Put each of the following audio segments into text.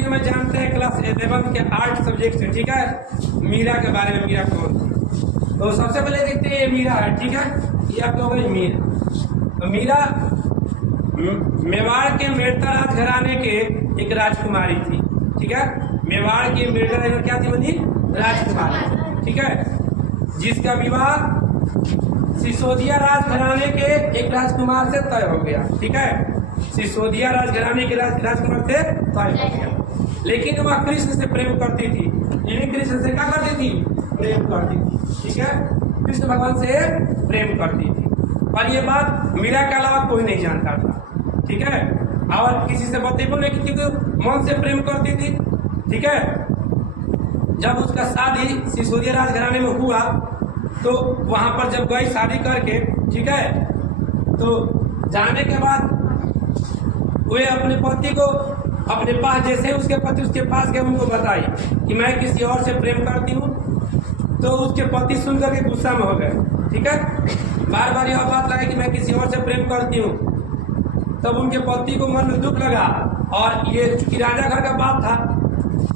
Video में जानते हैं क्लास 11 के आर्ट सब्जेक्ट से, ठीक है, मीरा के बारे में। मीरा कौन थी? तो सबसे पहले देखते हैं ये मीरा है, ठीक है, ये आपका हो गई मीरा। तो मीरा मेवाड़ के मेड़ता राजघराने के एक राजकुमारी थी, ठीक है। मेवाड़ की मेड़ता राजकुमारी क्या थी बनी? राजकुमारी, ठीक है, जिसका विवाह सिसोदिया राजघराने के एक राजकुमार से तय हो गया, ठीक है। सिसोदिया राजघराने के राजकुमार से तय हो गया, लेकिन वह कृष्ण से प्रेम करती थी। इन्हीं कृष्ण से क्या करती थी? प्रेम करती थी, ठीक है, कृष्ण भगवान से प्रेम करती थी। और ये बात मीरा के अलावा कोई नहीं जानता था, ठीक है, और किसी से बतेबो नहीं की थी, मन से प्रेम करती थी, ठीक है। जब उसका शादी सिसोदिया राजघराने में हुआ तो वहां पर जब गई शादी करके, ठीक है, तो जाने के बाद वे अपने पति को अपने पास, जैसे उसके पति उसके पास गए, उनको बताई कि मैं किसी और से प्रेम करती हूँ। तो उसके पति सुनकर के गुस्सा में हो गए, ठीक है, बार बार यह बात लगा कि मैं किसी और से प्रेम करती हूँ। तब उनके पति को मन में दुख लगा, और ये चूंकि राजा घर का बात था,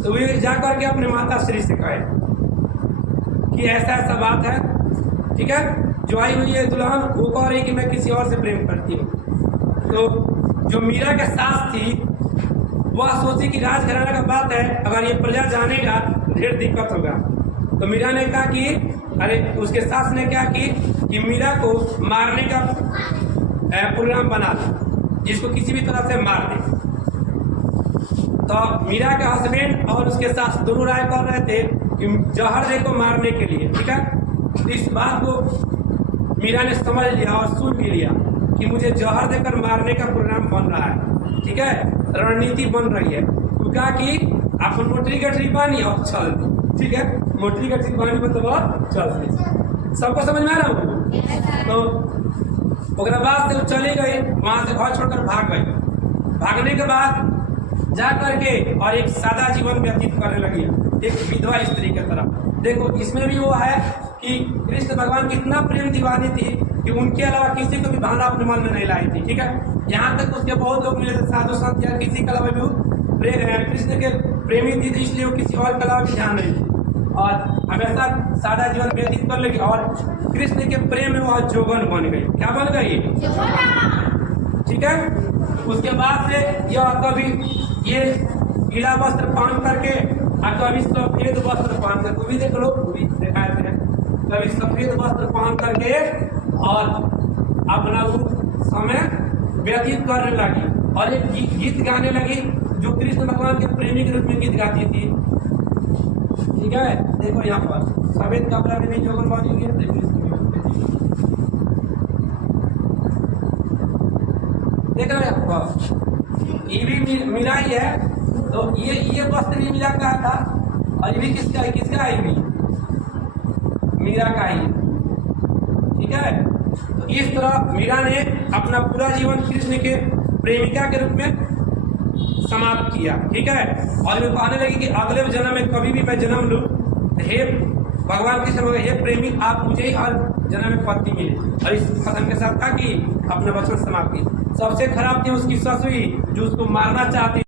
तो वे जाकर के अपने माता श्री से कहे कि ऐसा ऐसा बात है, ठीक है, जो आई हुई है दुल्हन, वो कह रही कि मैं किसी और से प्रेम करती हूँ। तो जो मीरा के सास थी वह सोची कि राजघराना का बात है, अगर ये प्रजा जानेगा ढेर दिक्कत होगा। तो मीरा ने कहा कि अरे, उसके सास ने क्या की कि मीरा को मारने का प्रोग्राम बना दो, जिसको किसी भी तरह से मार दे। तो मीरा के हस्बैंड और उसके सास दोनों राय कर रहे थे कि जहर दे को मारने के लिए, ठीक है। तो इस बात को मीरा ने समझ लिया और सुन भी लिया कि मुझे जहर देकर मारने का प्रोग्राम बन रहा है, ठीक है, रणनीति बन रही है। तो कहा कि आप मोटरी गठरी बानी और चल, ठीक है, मोटरी गठरी बानी मतलब चल। सबको समझ में आ रहा हूँ? तो उसके बाद से वो चली गई, वहां से घर छोड़कर भाग गई। भागने के बाद जा करके और एक सादा जीवन व्यतीत करने लगी, एक विधवा स्त्री की तरह। देखो, इसमें भी वो है कि कृष्ण भगवान की इतना प्रेम दीवानी थी कि उनके अलावा किसी को भी भावना अपने मन में नहीं लाई थी, ठीक है। यहाँ तक उसके बहुत लोग मिले थे, साधु संत या किसी के अलावा भी कृष्ण के प्रेमी थी, तो इसलिए वो किसी और के अलावा भी ध्यान नहीं थी, और हमेशा सादा जीवन व्यतीत कर लगी। और कृष्ण के प्रेम में वह जोगन बन गई। क्या बन गई? ठीक है। उसके बाद से यह कभी ये गीला वस्त्र पहन करके और कभी सफेद वस्त्र पहन कर, भी देख लो, भी दिखाते हैं, कभी सफेद वस्त्र पहन करके और अपना समय व्यतीत करने लगी, और एक गीत गाने लगी जो कृष्ण भगवान के प्रेमी के रूप में गीत गाती थी, ठीक है। देखो यहाँ पर सफेद कपड़ा में भी जोगन बनी हुई है, देख रहे हैं, ये भी मीरा ही है। तो ये वस्त्र भी मीरा का था, और ये भी किसका है? किसका है? भी मीरा का ही, ठीक है। तो इस तरह मीरा ने अपना पूरा जीवन कृष्ण के प्रेमिका के रूप में समाप्त किया, ठीक है। और वे कहने लगी कि अगले जन्म में कभी भी मैं जन्म लूं, हे भगवान कृष्ण, हे प्रेमी, आप मुझे ही हर जन्म में पत्नी मिले। और इस कथन के साथ था कि अपना वचन समाप्त की। सबसे खराब थी उसकी ससुरी, जो उसको मारना चाहती